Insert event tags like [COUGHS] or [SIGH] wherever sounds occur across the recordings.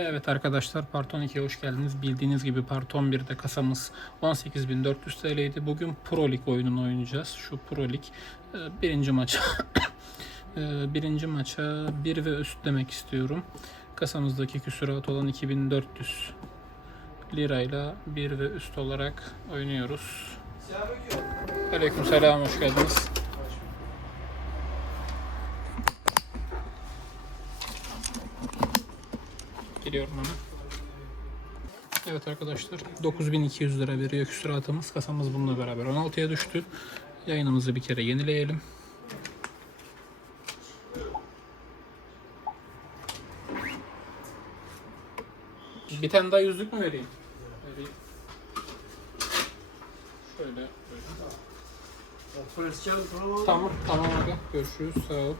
Evet arkadaşlar Parton 2'ye hoş geldiniz. Bildiğiniz gibi Parton 1'de kasamız 18.400 TL'ydi. Bugün Pro Lig oyununu oynayacağız. Şu Pro Lig e, birinci maç. E, birinci maça [COUGHS] 1 ve üst demek istiyorum. Kasamızdaki küsurat olan 2400 lirayla 1 ve üst olarak oynuyoruz. Aleyküm selam hoş geldiniz. Geliyorum hemen. Evet arkadaşlar 9200 lira veriyor küsuratımız. Kasamız bununla beraber 16'ya düştü. Yayınımızı bir kere yenileyelim. Bir tane daha yüzlük mü vereyim? Vereyim. Şöyle. tamam Tamam aga. Görüşürüz. Sağ ol.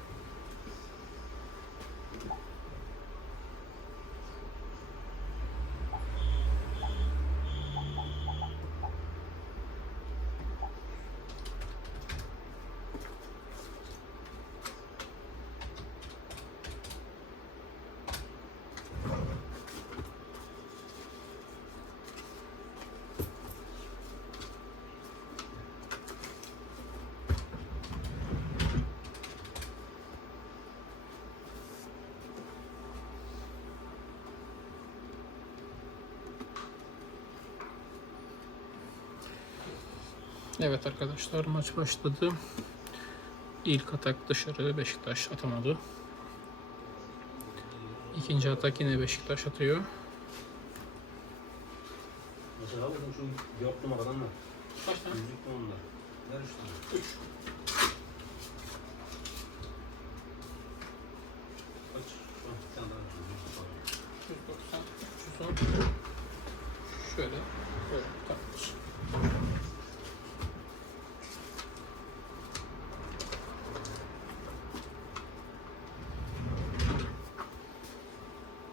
Evet arkadaşlar maç başladı. İlk atak dışarı Beşiktaş atamadı. İkinci atak yine Beşiktaş atıyor. Mesela bakın şu dört numaradan da. Kaç tane? Yüzlük onunla. Ver üç tane. 3. Kaç? Bir tane daha ver. 190, 310. Şöyle. Böyle.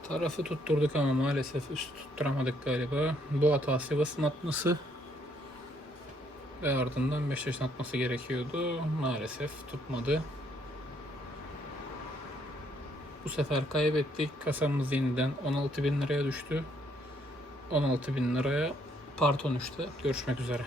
Tarafı tutturduk ama maalesef üst tutturamadık galiba. Bu hata Sivas'ın atması ve ardından Beşiktaş'ın atması gerekiyordu. Maalesef tutmadı. Bu sefer kaybettik. Kasamız yeniden 16 bin liraya düştü. 16 bin liraya Part 13'te görüşmek üzere.